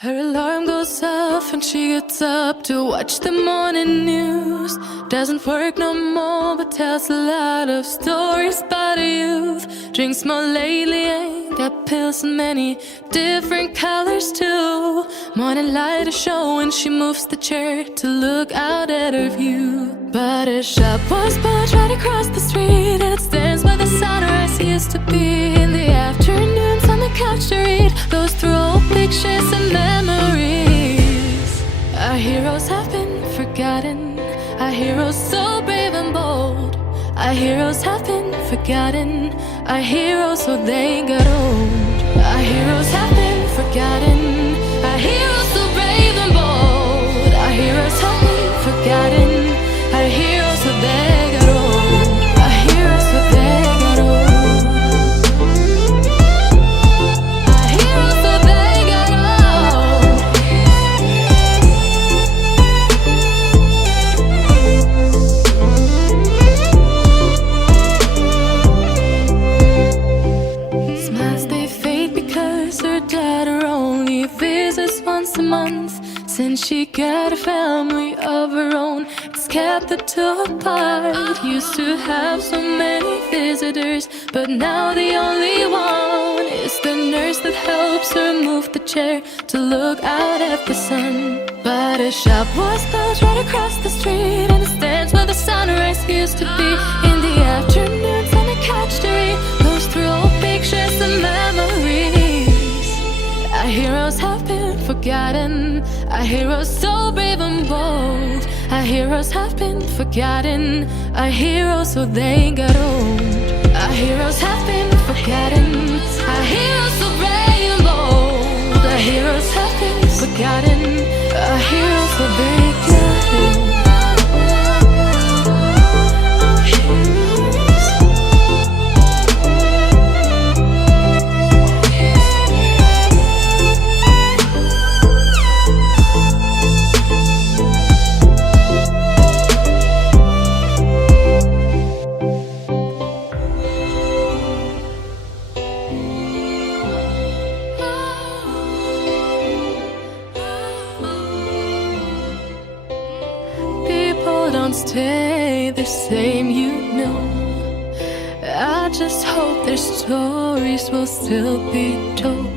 Her alarm goes off and she gets up to watch the morning news. Doesn't work no more but tells a lot of stories about her youth. Drinks more lately, ain't got pills in many different colors too. Morning light is showing, she moves the chair to look out at her view. But her shop was built right across the street, and it stands where the sunrise used to be. In the afternoons on the couch to read, goes through old pictures and memories. Our heroes have been forgotten, our heroes so brave and bold. Our heroes have been forgotten, our heroes so they got old. Our heroes have been forgotten, our heroes so brave and bold. Our heroes have been forgotten, our heroes so they got old. Our heroes so they got old. Our heroes so they got old. Smiles they fade because her daughter only visits once a month. Since she got a family of her own, it's kept the two apart. Used to have so many visitors, but now the only one is the nurse that helps her move the chair to look out at the sun. But her shop was built right across the street, and it stands where the sunrise used to be. In the afternoons on the couch to read, goes through old pictures and memories. Our heroes have been forgotten, our heroes so brave and bold. Our heroes have been forgotten, our heroes so they got old. Our heroes have been forgotten, our heroes so brave and bold. Our heroes have been forgotten, our heroes so they got old. Don't stay the same, you know. I just hope their stories will still be told.